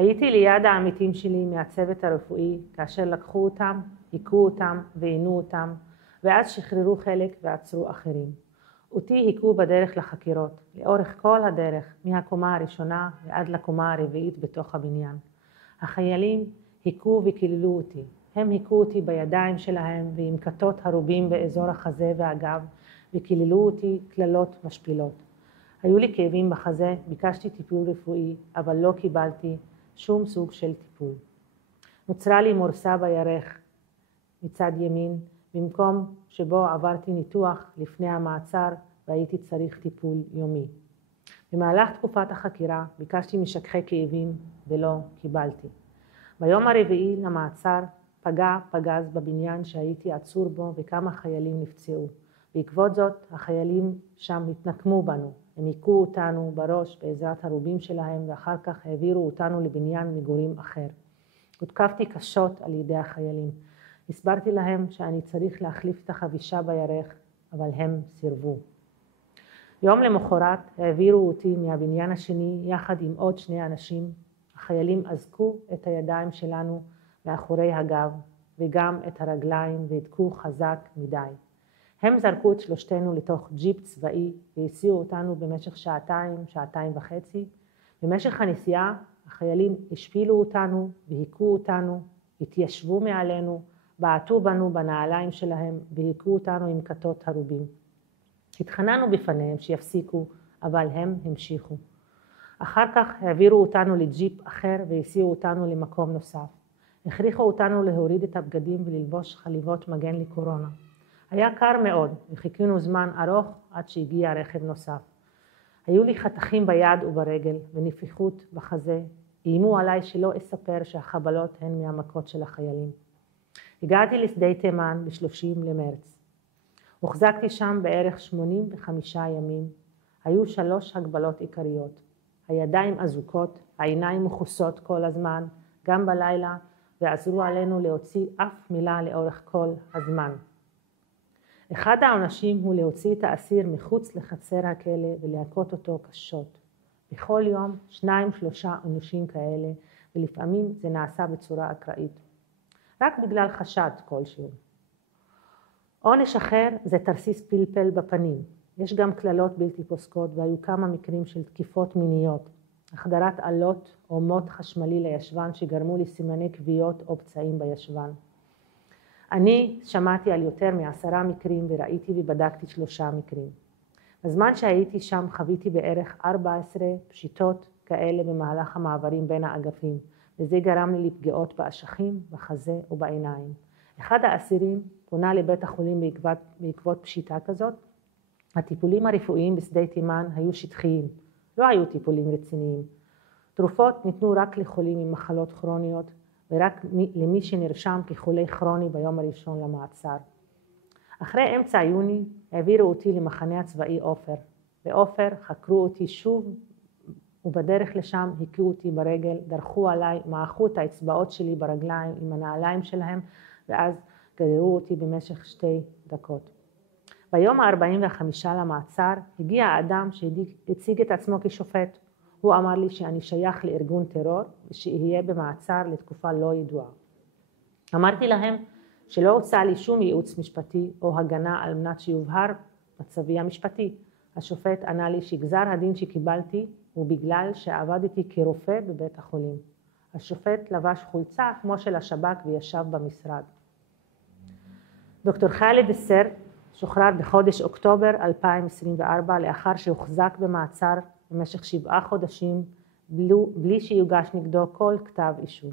הייתי ליד העמיתים שלי מהצוות הרפואי כאשר לקחו אותם, היכו אותם ועינו אותם, ואז שחררו חלק ועצרו אחרים. אותי היכו בדרך לחקירות, לאורך כל הדרך, מהקומה הראשונה ועד לקומה הרביעית בתוך הבניין. החיילים היכו וקיללו אותי. הם היכו אותי בידיים שלהם ועם כתות הרובים באזור החזה והגב, וקיללו אותי קללות משפילות. היו לי כאבים בחזה, ביקשתי טיפול רפואי, אבל לא קיבלתי שום סוג של טיפול. נוצרה לי מורסה בירך מצד ימין, במקום שבו עברתי ניתוח לפני המעצר והייתי צריך טיפול יומי. במהלך תקופת החקירה ביקשתי משככי כאבים ולא קיבלתי. ביום הרביעי למעצר פגע פגז בבניין שהייתי עצור בו וכמה חיילים נפצעו. בעקבות זאת החיילים שם התנקמו בנו. הם היכו אותנו בראש בעזרת הרובים שלהם ואחר כך העבירו אותנו לבניין מגורים אחר. הותקפתי קשות על ידי החיילים. הסברתי להם שאני צריך להחליף את החבישה בירך, אבל הם סירבו. יום למחרת העבירו אותי מהבניין השני יחד עם עוד 2 אנשים. החיילים אזקו את הידיים שלנו מאחורי הגב וגם את הרגליים והתקו חזק מדי. הם זרקו את 3 לתוך ג'יפ צבאי והסיעו אותנו במשך 2-2.5 שעות. במשך הנסיעה החיילים השפילו אותנו והיכו אותנו, התיישבו מעלינו, בעטו בנו בנעליים שלהם והיכו אותנו עם כתות הרובים. התחננו בפניהם שיפסיקו, אבל הם המשיכו. אחר כך העבירו אותנו לג'יפ אחר והסיעו אותנו למקום נוסף. הכריחו אותנו להוריד את הבגדים וללבוש חליבות מגן לקורונה. היה קר מאוד וחיכינו זמן ארוך עד שהגיע רכב נוסף. היו לי חתכים ביד וברגל ונפיחות בחזה. איימו עליי שלא אספר שהחבלות הן מהמכות של החיילים. הגעתי לשדה תימן ב-30 למרץ. הוחזקתי שם בערך 85 ימים. היו 3 הגבלות עיקריות. הידיים אזוקות, העיניים מכוסות כל הזמן, גם בלילה, ועזרו עלינו להוציא אף מילה לאורך כל הזמן. אחד העונשים הוא להוציא את האסיר מחוץ לחצר הכלא ולהכות אותו קשות. בכל יום 2-3 עונשים כאלה, ולפעמים זה נעשה בצורה אקראית. רק בגלל חשד כלשהו. עונש אחר זה תרסיס פלפל בפנים. יש גם קללות בלתי פוסקות והיו כמה מקרים של תקיפות מיניות. החדרת אלות או מוט חשמלי לישבן שגרמו לי סימני כוויות או פצעים בישבן. אני שמעתי על יותר מ10 מקרים וראיתי ובדקתי 3 מקרים. בזמן שהייתי שם חוויתי בערך 14 פשיטות כאלה במהלך המעברים בין האגפים, וזה גרם לי לפגיעות באשכים, בחזה ובעיניים. אחד האסירים פונה לבית החולים בעקבות פשיטה כזאת. הטיפולים הרפואיים בשדה תימן היו שטחיים, לא היו טיפולים רציניים. תרופות ניתנו רק לחולים עם מחלות כרוניות, ורק למי שנרשם כחולה כרוני ביום הראשון למעצר. אחרי אמצע יוני העבירו אותי למחנה הצבאי עופר. בעופר חקרו אותי שוב, ובדרך לשם הכו אותי ברגל, דרכו עליי, מעכו את האצבעות שלי ברגליים עם הנעליים שלהם, ואז גררו אותי במשך 2 דקות. ביום ה-45 למעצר הגיע האדם שהציג את עצמו כשופט. הוא אמר לי שאני שייך לארגון טרור ושיהיה במעצר לתקופה לא ידועה. אמרתי להם שלא הוצע לי שום ייעוץ משפטי או הגנה על מנת שיובהר מצבי המשפטי. השופט ענה לי שגזר הדין שקיבלתי הוא בגלל שעבדתי כרופא בבית החולים. השופט לבש חולצה כמו של השב"כ וישב במשרד. דוקטור חאלד אסר שוחרר בחודש אוקטובר 2024 לאחר שהוחזק במעצר במשך 7 חודשים בלי שיוגש נגדו כל כתב אישום.